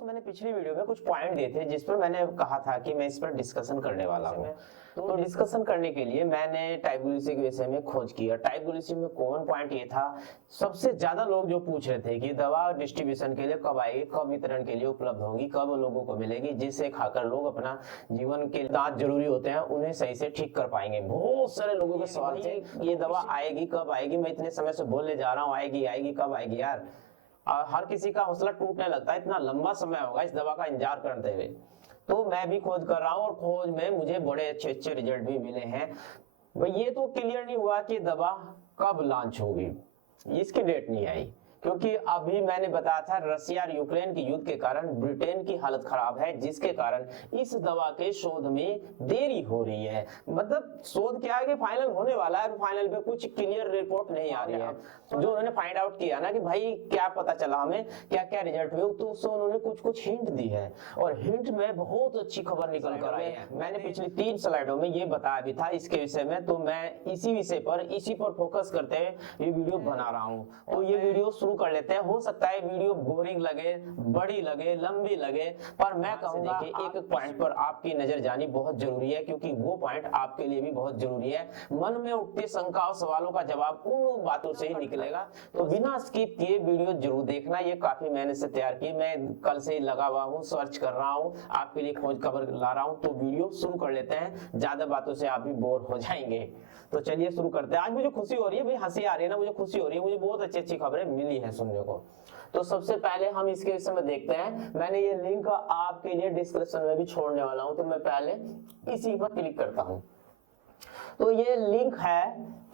दोस्तों मैंने पिछली वीडियो में कुछ पॉइंट दिए थे जिस पर मैंने कहा था कि मैं इस पर डिस्कशन करने वाला हूँ। तो डिस्कशन करने के लिए मैंने टाइपोलॉजी के विषय में खोज किया। टाइपोलॉजी में कॉमन पॉइंट ये था, सबसे ज्यादा लोग जो पूछ रहे थे कि दवा डिस्ट्रीब्यूशन के लिए कब आएगी, कब वितरण के लिए उपलब्ध होगी, कब लोगों को मिलेगी, जिससे खाकर लोग अपना जीवन के दांत जरूरी होते हैं उन्हें सही से ठीक कर पाएंगे। बहुत सारे लोगों के सवाल थे, ये दवा आएगी कब आएगी, मैं इतने समय से बोलने जा रहा हूँ आएगी आएगी कब आएगी यार। हर किसी का हौसला टूटने लगता है, इतना लंबा समय होगा इस दवा का इंतजार करते हुए। तो मैं भी खोज कर रहा हूँ और खोज में मुझे बड़े अच्छे अच्छे रिजल्ट भी मिले हैं। भाई ये तो क्लियर नहीं हुआ कि दवा कब लॉन्च होगी, इसकी डेट नहीं आई, क्योंकि अभी मैंने बताया था रशिया और यूक्रेन के युद्ध के कारण ब्रिटेन की हालत खराब है, जिसके कारण इस दवा के शोध में देरी हो रही है। मतलब शोध क्या है कि फाइनल होने वाला है, फाइनल पे कुछ क्लियर रिपोर्ट नहीं आ रही है। जो उन्होंने फाइंड आउट किया ना कि भाई क्या पता चला हमें क्या क्या रिजल्ट हुए, तो उससे उन्होंने कुछ कुछ हिंट दी है और हिंट में बहुत अच्छी खबर निकल कर आई है। मैंने पिछली 3 स्लाइडों में ये बताया भी था इसके विषय में, तो मैं इसी विषय पर इसी पर फोकस करते हुए ये वीडियो बना रहा हूँ। तो ये वीडियो शुरू कर लेते हैं। हो सकता है वीडियो बोरिंग लगे, बड़ी लगे, लंबी लगे, पर मैं कहूंगा कि एक पॉइंट पर आपकी नजर जानी बहुत जरूरी है, क्योंकि वो पॉइंट आपके लिए भी बहुत जरूरी है। मन में उठते शंका और सवालों का जवाब उन बातों से ही निकलेगा। तो बिना स्किप किए वीडियो जरूर देखना। ये काफी मेहनत से तैयार की, मैं कल से लगा हुआ हूँ, सर्च कर रहा हूँ, आपके लिए खोज खबर ला रहा हूँ। तो वीडियो शुरू कर लेते हैं, ज्यादा बातों से आप भी बोर हो जाएंगे। तो चलिए शुरू करते हैं। आज मुझे खुशी हो रही है, भाई हंसी आ रही है ना, मुझे खुशी हो रही है, मुझे बहुत अच्छी अच्छी खबरें मिली है सुनने को। तो सबसे पहले हम इसके विषय में देखते हैं। मैंने ये लिंक आपके लिए डिस्क्रिप्शन में भी छोड़ने वाला हूं, तो मैं पहले इसी पर क्लिक करता हूं। तो ये लिंक है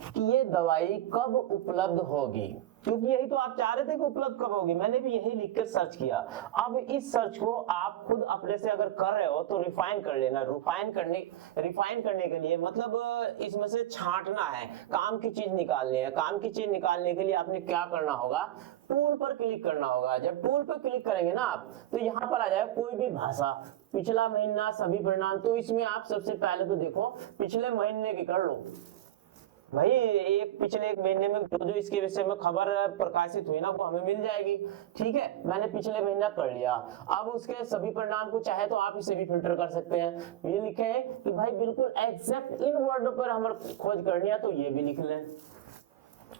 कि ये दवाई कब उपलब्ध होगी, क्योंकि यही तो आप चाह रहे थे कि उपलब्ध कब होगी। मैंने भी यही लिख कर सर्च किया। अब इस सर्च को आप खुद अपने से अगर कर रहे हो तो रिफाइन कर लेना। रिफाइन करने के लिए मतलब इसमें से छांटना है, काम की चीज निकालनी है। काम की चीज निकालने के लिए आपने क्या करना होगा, टूल पर क्लिक करना होगा। जब टूल पर क्लिक करेंगे ना आप, तो यहाँ पर आ जाएगा कोई भी भाषा, पिछला महीना, सभी परिणाम। तो इसमें आप सबसे पहले तो देखो पिछले महीने की कर लो भाई। पिछले एक महीने में जो इसके विषय में खबर प्रकाशित हुई ना, वो हमें मिल जाएगी। ठीक है, मैंने पिछले महीना कर लिया। अब उसके सभी परिणाम को चाहे तो आप इसे भी फिल्टर कर सकते हैं। ये लिखे है कि भाई बिल्कुल एग्जैक्ट इन वर्ड पर हमें खोज करनी है, तो ये भी लिख लें।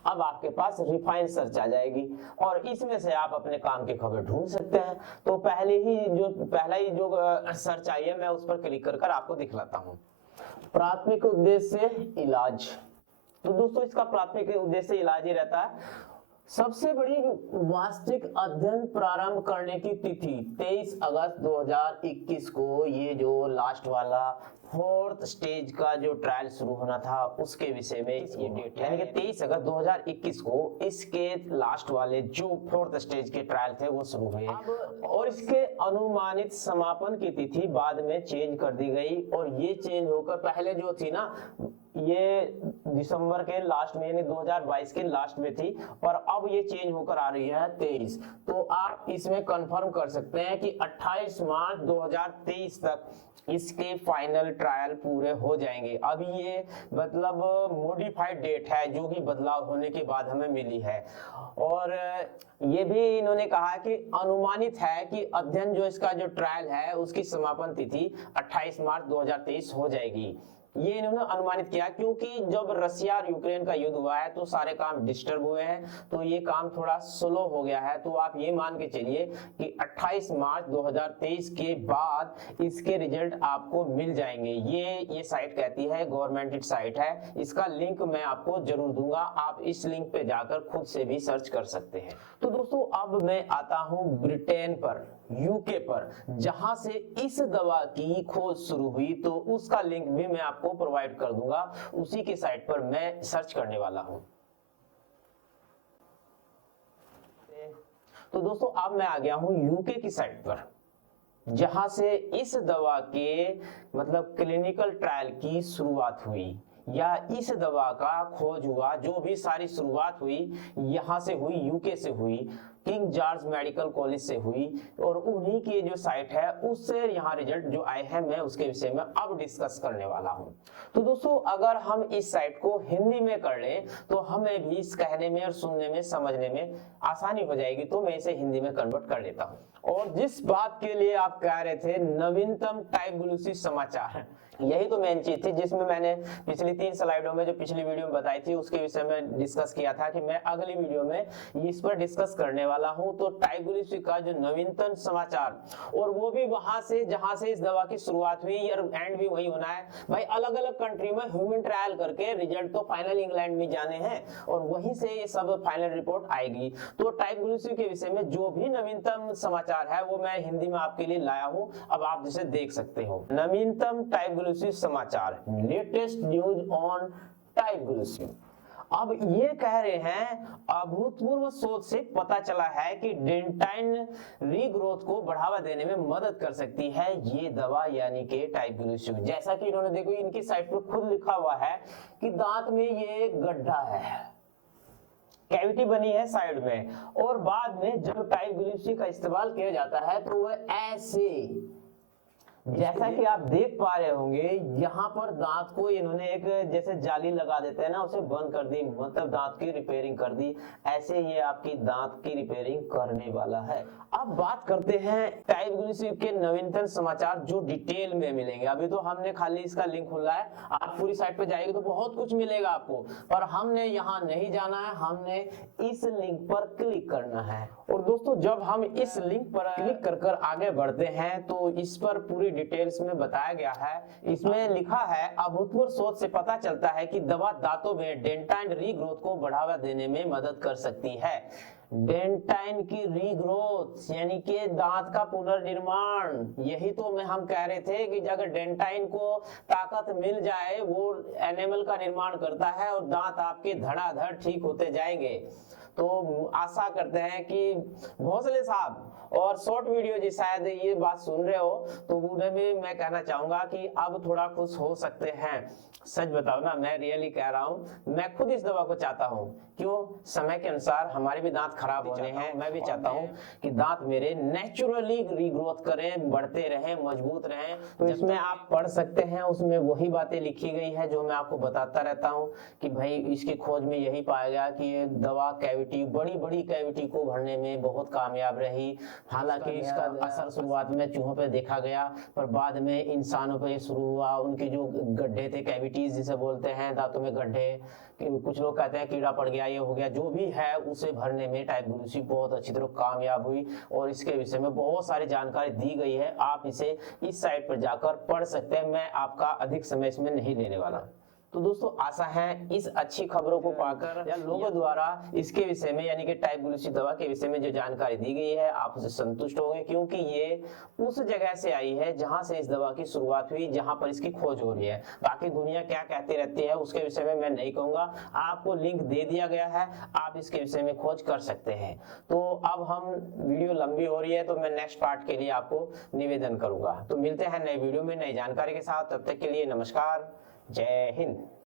अब आपके पास रिफाइन सर्च आ जाएगी और इसमें से आप अपने काम की खबर ढूंढ सकते हैं। तो पहला ही जो सर्च आई है, मैं उस पर क्लिक कर आपको दिखलाता हूँ। प्राथमिक उद्देश्य इलाज। तो दोस्तों इसका प्राथमिक उद्देश्य इलाज ही रहता है। सबसे बड़ी वास्तविक अध्ययन प्रारंभ करने की तिथि 23 अगस्त 2021 को, ये जो लास्ट वाला 4th स्टेज का जो ट्रायल शुरू होना था उसके विषय में ये डेट है, यानी कि 23 अगस्त 2021 को इसके लास्ट वाले जो 4th स्टेज के ट्रायल थे वो शुरू हुए। और इसके अनुमानित समापन की तिथि बाद में चेंज कर दी गई, और ये चेंज होकर पहले जो थी ना, ये दिसंबर के लास्ट में यानी 2022 के लास्ट में थी, और अब ये चेंज होकर आ रही है 23। तो आप इसमें कंफर्म कर सकते हैं कि 28 मार्च 2023 तक इसके फाइनल ट्रायल पूरे हो जाएंगे। अभी ये मतलब मॉडिफाइड डेट है जो कि बदलाव होने के बाद हमें मिली है। और ये भी इन्होंने कहा कि अनुमानित है कि अध्ययन जो इसका जो ट्रायल है उसकी समापन तिथि 28 मार्च 2023 हो जाएगी। ये इन्होंने अनुमानित किया क्योंकि जब रशिया और यूक्रेन का युद्ध हुआ है तो सारे काम डिस्टर्ब हुए हैं, तो ये काम थोड़ा स्लो हो गया है। तो आप ये मान के चलिए कि 28 मार्च 2023 के बाद इसके रिजल्ट आपको मिल जाएंगे। ये साइट कहती है, गवर्नमेंटेड साइट है, इसका लिंक मैं आपको जरूर दूंगा, आप इस लिंक पे जाकर खुद से भी सर्च कर सकते हैं। तो दोस्तों अब मैं आता हूं ब्रिटेन पर, यूके पर, जहां से इस दवा की खोज शुरू हुई। तो उसका लिंक भी मैं आपको प्रोवाइड कर दूंगा, उसी की साइट पर मैं सर्च करने वाला हूं। तो दोस्तों अब मैं आ गया हूं यूके की साइट पर, जहां से इस दवा के मतलब क्लिनिकल ट्रायल की शुरुआत हुई, या इस दवा का खोज हुआ। जो भी सारी शुरुआत हुई यहां से हुई, यूके से हुई, किंग जॉर्ज मेडिकल कॉलेज से हुई, और उन्हीं की जो साइट है उससे यहाँ रिजल्ट जो आए हैं मैं उसके विषय में अब डिस्कस करने वाला हूँ। तो दोस्तों अगर हम इस साइट को हिंदी में कर लें तो हमें भी इस कहने में और सुनने में समझने में आसानी हो जाएगी। तो मैं इसे हिंदी में कन्वर्ट कर लेता हूँ और जिस बात के लिए आप कह रहे थे नवीनतम टाइग्लूसिव समाचार, यही तो मेन चीज थी जिसमें मैंने पिछली 3 स्लाइडों में जो पिछली वीडियो में बताई थी उसके विषय में डिस्कस किया था कि मैं अगली वीडियो में इस पर डिस्कस करने वाला हूं। तो टाइग्लूसिव का जो नवीनतम समाचार, और वो भी वहां से जहां से इस दवा की शुरुआत हुई और एंड भी वही होना है भाई। अलग अलग कंट्री में ह्यूमन ट्रायल करके रिजल्ट तो फाइनल इंग्लैंड में जाने हैं और वहीं से ये सब फाइनल रिपोर्ट आएगी। तो टाइग्लूसिव के विषय में जो भी नवीनतम समाचार है वो मैं हिंदी में आपके लिए लाया हूं, अब आप जिसे देख सकते हो। नवीनतम टाइग्लूसिव समाचार, लेटेस्ट न्यूज ऑन टाइग्लूसिव। अब ये कह रहे हैं अभूतपूर्व शोध से पता चला है कि डेंटाइन रीग्रोथ को बढ़ावा देने में मदद कर सकती है ये दवा, यानी कि टाइग्लूसिव। जैसा कि इन्होंने देखो इनकी साइट पर खुद लिखा हुआ है कि दांत में ये गड्ढा है, कैविटी बनी है साइड में, और बाद में जब टाइग्लूसिव का इस्तेमाल किया जाता है तो वह ऐसे, जैसा कि आप देख पा रहे होंगे यहाँ पर दांत को इन्होंने एक जैसे जाली लगा देते हैं ना, उसे बंद कर दी, मतलब दांत की रिपेयरिंग कर दी। ऐसे ये आपकी दांत की रिपेयरिंग करने वाला है। अब बात करते हैं टाइग्लूसिव के नवीनतम समाचार जो डिटेल में मिलेंगे। अभी तो हमने खाली इसका लिंक खुला है, आप पूरी साइट पे जाएंगे तो बहुत कुछ मिलेगा आपको, पर हमने यहाँ नहीं जाना है, हमने इस लिंक पर क्लिक करना है। और दोस्तों जब हम इस लिंक पर क्लिक कर आगे बढ़ते हैं तो इस पर पूरी डिटेल्स में बताया गया है। इसमें लिखा है अभूतपूर्व शोध से पता चलता है कि दवा दांतों में डेंटाइन रीग्रोथ को बढ़ावा देने में मदद कर सकती है। डेंटाइन की रीग्रोथ यानी कि दांत का पुनर्निर्माण, यही तो हम कह रहे थे कि अगर डेंटाइन को ताकत मिल जाए वो एनिमल का निर्माण करता है और दांत आपके धड़ाधड़ ठीक होते जाएंगे। तो आशा करते हैं कि भोसले साहब और शॉर्ट वीडियो जी शायद ये बात सुन रहे हो, तो उन्हें भी मैं कहना चाहूंगा कि अब थोड़ा खुश हो सकते हैं। सच बताओ ना, मैं रियली कह रहा हूँ, मैं खुद इस दवा को चाहता हूँ। क्यों? समय के अनुसार हमारे भी दांत खराब होने हैं, मैं भी चाहता हूँ कि दांत मेरे नेचुरली रीग्रोथ करें, बढ़ते रहें, मजबूत रहें। तो इसमें आप पढ़ सकते हैं, उसमें वही बातें लिखी गई है जो मैं आपको बताता रहता हूँ कि भाई इसकी खोज में यही पाया गया कि ये दवा कैविटी, बड़ी बड़ी कैविटी को भरने में बहुत कामयाब रही। हालांकि इसका असर शुरुआत में चूहों पे देखा गया, पर बाद में इंसानों पे शुरू हुआ। उनके जो गड्ढे थे, कैविटीज जिसे बोलते हैं, दांतों में गड्ढे, कुछ लोग कहते हैं कीड़ा पड़ गया, ये हो गया, जो भी है उसे भरने में टाइग्लूसिव बहुत अच्छी तरह कामयाब हुई। और इसके विषय में बहुत सारी जानकारी दी गई है, आप इसे इस साइट पर जाकर पढ़ सकते हैं। मैं आपका अधिक समय इसमें नहीं लेने वाला। तो दोस्तों आशा है इस अच्छी खबरों को पाकर या लोगों द्वारा इसके विषय में यानी कि टाइग्लूसिव दवा के विषय में जो जानकारी दी गई है आप उसे संतुष्ट होंगे, क्योंकि ये उस जगह से आई है जहां से इस दवा की शुरुआत हुई, जहां पर इसकी खोज हो रही है। बाकी दुनिया क्या कहती रहती है उसके विषय में मैं नहीं कहूंगा, आपको लिंक दे दिया गया है, आप इसके विषय में खोज कर सकते हैं। तो अब हम वीडियो लंबी हो रही है तो मैं नेक्स्ट पार्ट के लिए आपको निवेदन करूंगा। तो मिलते हैं नए वीडियो में नई जानकारी के साथ, तब तक के लिए नमस्कार, जय हिंद।